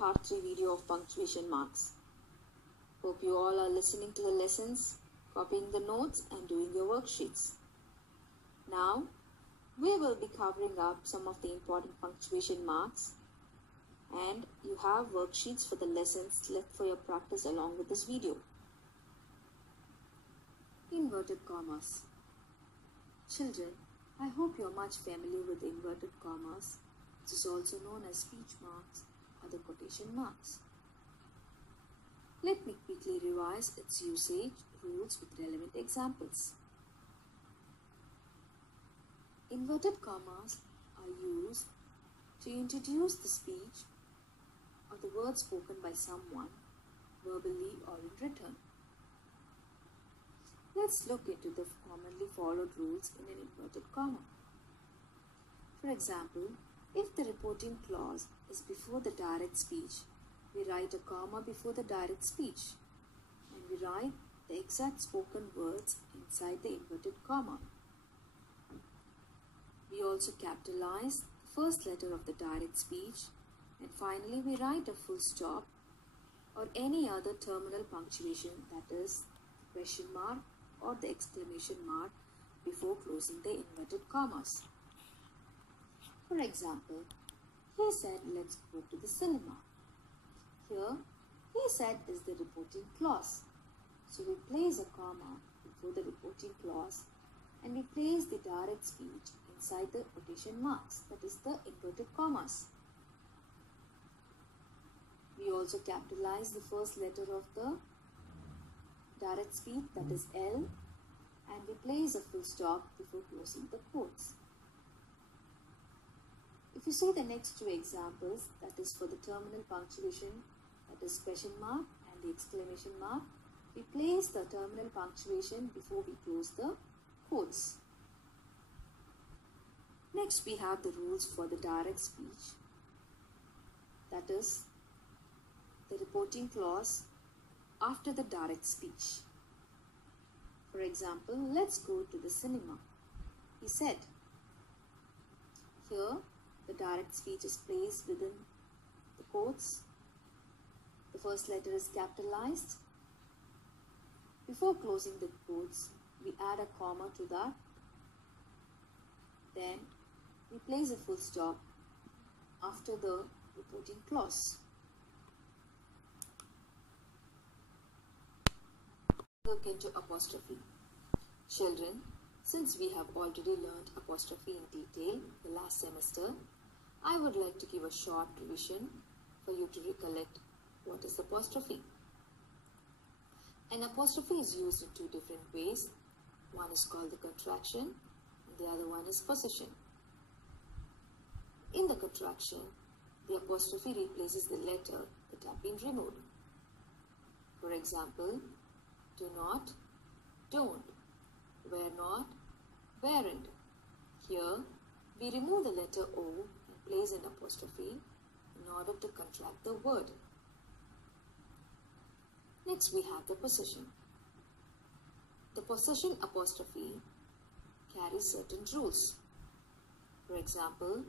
part 3 video of punctuation marks. Hope you all are listening to the lessons, copying the notes and doing your worksheets. Now, we will be covering up some of the important punctuation marks, and you have worksheets for the lessons left for your practice along with this video. Inverted commas. Children, I hope you are much familiar with inverted commas, which is also known as speech marks or the quotation marks. Let me quickly revise its usage rules with relevant examples. Inverted commas are used to introduce the speech or the words spoken by someone, verbally or in written. Let's look into the commonly followed rules in an inverted comma. For example, if the reporting clause is before the direct speech, we write a comma before the direct speech, and we write the exact spoken words inside the inverted comma. We also capitalize the first letter of the direct speech, and finally we write a full stop or any other terminal punctuation, that is the question mark or the exclamation mark, before closing the inverted commas. For example, he said, let's go to the cinema. Here, he said is the reporting clause. So we place a comma before the reporting clause and we place the direct speech inside the quotation marks, that is the inverted commas. We also capitalize the first letter of the direct speech, that is L, and we place a full stop before closing the quotes. If you see the next two examples, that is for the terminal punctuation, that is question mark and the exclamation mark, we place the terminal punctuation before we close the quotes. Next, we have the rules for the direct speech, that is the reporting clause after the direct speech. For example, let's go to the cinema. He said. Here, the direct speech is placed within the quotes. The first letter is capitalized. Before closing the quotes, we add a comma to that. Then, we place a full stop after the reporting clause. Look into apostrophe. Children, since we have already learned apostrophe in detail the last semester, I would like to give a short revision for you to recollect what is apostrophe. An apostrophe is used in two different ways. One is called the contraction and the other one is possession. In the contraction, the apostrophe replaces the letter that have been removed. For example, do not, don't, were not, weren't. Here, we remove the letter O and place an apostrophe in order to contract the word. Next, we have the possession. The possession apostrophe carries certain rules. For example,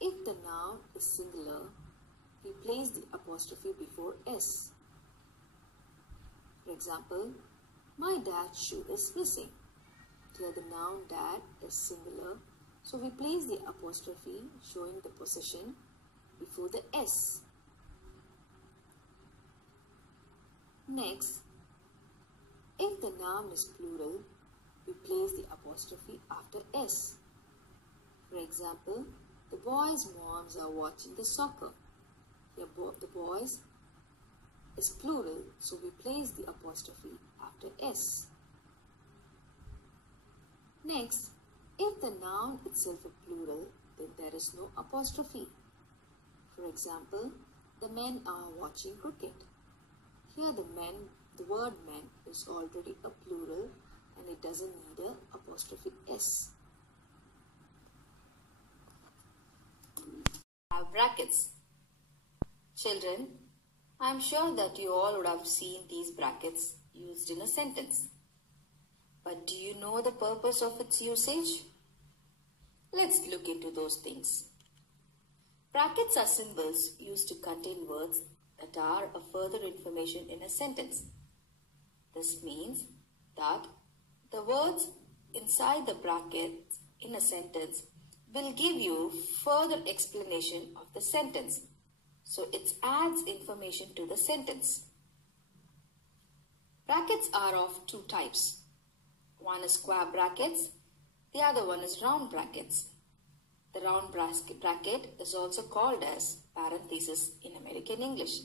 if the noun is singular, we place the apostrophe before S. For example, my dad's shoe is missing. Here the noun dad is singular, so we place the apostrophe showing the possession before the S. Next, if the noun is plural, we place the apostrophe after S. For example, the boys' moms are watching the soccer. Here the boys is plural, so we place the apostrophe after S. Next, if the noun itself is plural, then there is no apostrophe. For example, the men are watching cricket. Here the word men is already a plural and it doesn't need an apostrophe S. Have brackets. Children, I am sure that you all would have seen these brackets used in a sentence. But do you know the purpose of its usage? Let's look into those things. Brackets are symbols used to contain words that are a further information in a sentence. This means that the words inside the brackets in a sentence will give you further explanation of the sentence. So it adds information to the sentence. Brackets are of two types. One is square brackets, the other one is round brackets. The round bracket is also called as parenthesis in American English.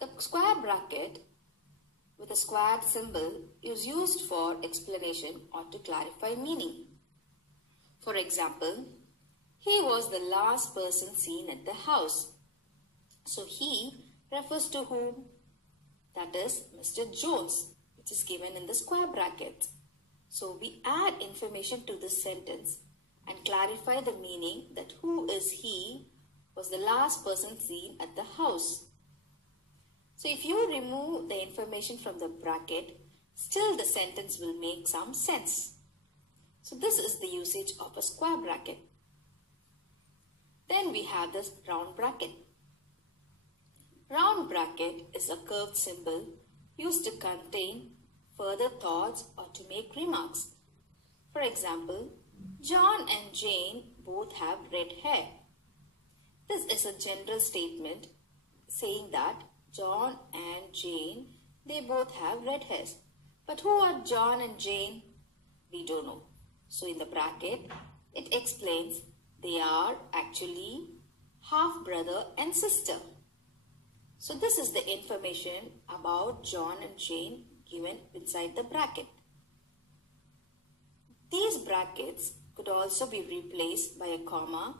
The square bracket with a squared symbol is used for explanation or to clarify meaning. For example, he was the last person seen at the house. So he refers to whom? That is Mr. Jones, which is given in the square bracket. So we add information to this sentence and clarify the meaning that who is he was the last person seen at the house. So if you remove the information from the bracket, still the sentence will make some sense. So this is the usage of a square bracket. Then we have this round bracket. Round bracket is a curved symbol used to contain further thoughts or to make remarks. For example, John and Jane both have red hair. This is a general statement saying that John and Jane, they both have red hairs. But who are John and Jane? We don't know. So in the bracket, it explains they are actually half brother and sister. So this is the information about John and Jane given inside the bracket. These brackets could also be replaced by a comma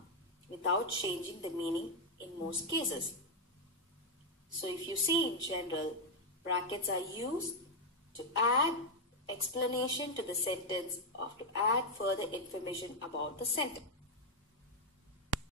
without changing the meaning in most cases. So if you see in general, brackets are used to add explanation to the sentence or to add further information about the sentence.